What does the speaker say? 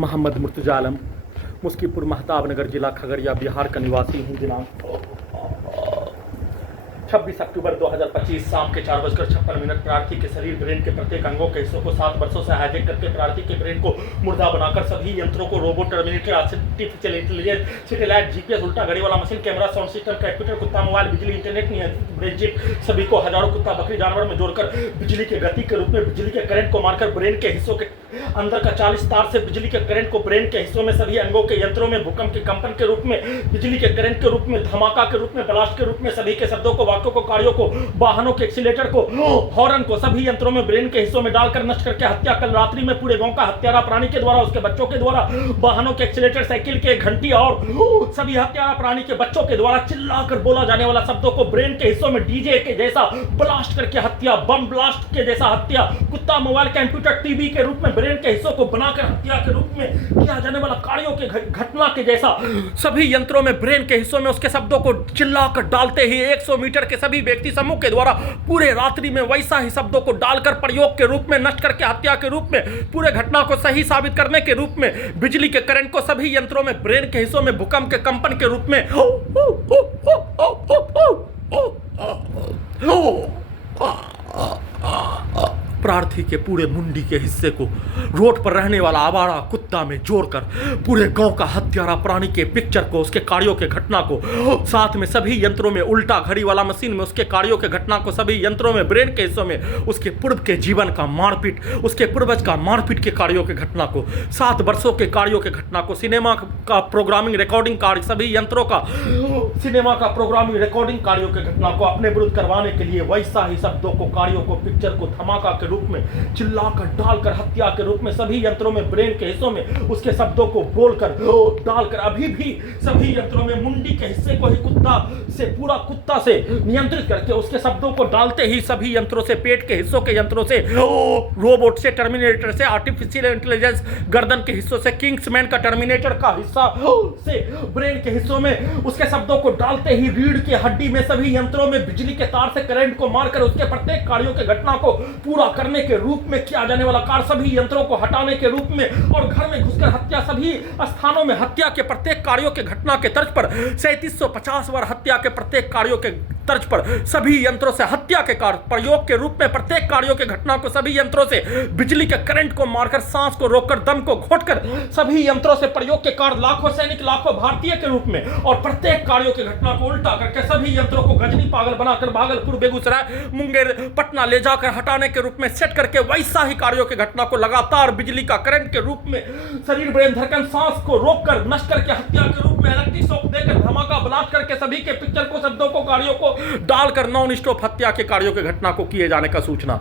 मोहम्मद मुर्तजा आलम, मुस्कीपुर महताब नगर, जिला खगड़िया, बिहार का निवासी हूँ। दिनांक 26 अक्टूबर 2025 शाम के 4:56 प्रार्थी के शरीर ब्रेन के प्रत्येक अंगों के हिस्सों को 7 वर्षों से हाईजैक करके प्रार्थी के ब्रेन को मुर्दा बनाकर सभी यंत्रों को robot, terminator, artificial intelligence, satellite, GPS, उल्टा घड़ी वाला machine, camera, sound system, computer, कुत्ता, मोबाइल, बिजली, इंटरनेट, नियंत्रित ब्रेन चिप, सभी को हजारों कुत्ता, बकरी, जानवर में जोड़कर बिजली के गति के रूप में बिजली के करंट को मारकर ब्रेन के हिस्सों के अंदर का 40 तार से बिजली के करंट को ब्रेन के हिस्सों में सभी अंगों के यंत्रों में भूकंप के कंपन के रूप में, बिजली के करंट के रूप में, धमाका के रूप में, ब्लास्ट के रूप में, सभी के शब्दों को, वाक्यों को, कार्यों को, वाहनों के एक्सीलेटर को, हॉर्न को सभी यंत्रों में ब्रेन के हिस्सों में डालकर नष्ट करके हत्या कल रात्रि में पूरे गांव का हत्यारा प्राणी के द्वारा, उसके बच्चों के द्वारा, वाहनों के एक्सीलेटर, साइकिल के, घंटी और सभी हत्यारा प्राणी के बच्चों के द्वारा चिल्लाकर बोला जाने वाला शब्दों को ब्रेन के हिस्सों में डीजे के जैसा ब्लास्ट करके हत्या, बम ब्लास्ट के जैसा हत्या, कुत्ता, मोबाइल, कंप्यूटर, टीवी के रूप में ब्रेन के हिस्सों को बनाकर हत्या के रूप में किया जाने वाला कार्यों के घटना के जैसा सभी यंत्रों में ब्रेन के हिस्सों में उसके शब्दों को चिल्लाकर डालते ही 100 मीटर के सभी व्यक्ति समूह के द्वारा पूरे रात्रि में वैसा ही शब्दों को डालकर प्रयोग के रूप में, नष्ट करके हत्या के रूप में, पूरे घटना को सही साबित करने के रूप में, बिजली के करंट को सभी यंत्रों में ब्रेन के हिस्सों में भूकंप के कंपन के रूप में प्रार्थी के पूरे मुंडी के हिस्से को रोड पर रहने वाला आवारा कुत्ता में जोड़कर पूरे गांव का हत्यारा प्राणी के पिक्चर को, उसके कार्यों के घटना को, साथ में सभी यंत्रों में उल्टा घड़ी वाला मशीन में उसके कार्यों के घटना को, सभी यंत्रों में ब्रेन के हिस्सों में उसके पूर्व के जीवन का मारपीट, उसके पूर्वज का मारपीट के कार्यों के घटना को, 7 वर्षों के कार्यों के घटना को, सिनेमा का प्रोग्रामिंग रिकॉर्डिंग कार्य, सभी यंत्रों का सिनेमा का प्रोग्रामिंग रिकॉर्डिंग कार्यों के घटना को अपने विरुद्ध करवाने के लिए वैसा ही शब्दों को, कार्यों को, पिक्चर को धमाका के रूप में चिल्लाकर डालकर हत्या के रूप में सभी यंत्रों में ब्रेन के हिस्सों में उसके शब्दों को बोलकर डालकर अभी भी सभी यंत्रों में मुंडी के हिस्से को ही पूरा कुत्ता से नियंत्रित करके उसके शब्दों को डालते ही सभी यंत्रों से, पेट के हिस्सों के यंत्रों से, रोबोट से, टर्मिनेटर से, आर्टिफिशियल इंटेलिजेंस, गर्दन के हिस्सों से, किंग्समैन का टर्मिनेटर का हिस्सा से ब्रेन के हिस्सों में उसके शब्दों को डालते ही रीढ़ की हड्डी में सभी यंत्रों में बिजली के तार से करंट को मारकर उसके प्रत्येक कार्यों के घटना को पूरा करने के रूप में किया जाने वाला कार्य, सभी यंत्रों को हटाने के रूप में और घर में घुसकर हत्या, सभी स्थानों में हत्या के प्रत्येक कार्यों के घटना के तर्ज पर 3750 बार हत्या के प्रत्येक कार्यों के तर्ज पर सभी यंत्रों से हत्या के कार्य प्रयोग के रूप में प्रत्येक कार्यों के घटना को सभी यंत्रों से बिजली के करंट को मारकर, सांस को रोककर, दम को घोटकर सभी यंत्रों से प्रयोग के कार्य, लाखों सैनिक, लाखों भारतीय के रूप में और प्रत्येक कार्यों की घटना को उल्टा करके सभी यंत्रों को गजनी पागल बनाकर भागलपुर, बेगूसराय, मुंगेर, पटना ले जाकर हटाने के रूप में सेट करके वैसा ही कार्यों की घटना को लगातार बिजली का करंट के रूप में शरीर, ब्रेन, धड़कन, सांस को रोककर नष्ट करके हत्या के रूप में इलेक्ट्रिक शॉक देकर धमाका ब्लास्ट करके सभी के पिक्चर को, शब्दों को, कार्यों को डालकर नॉन स्टॉप हत्या के कार्यों की घटना को किए जाने का सूचना।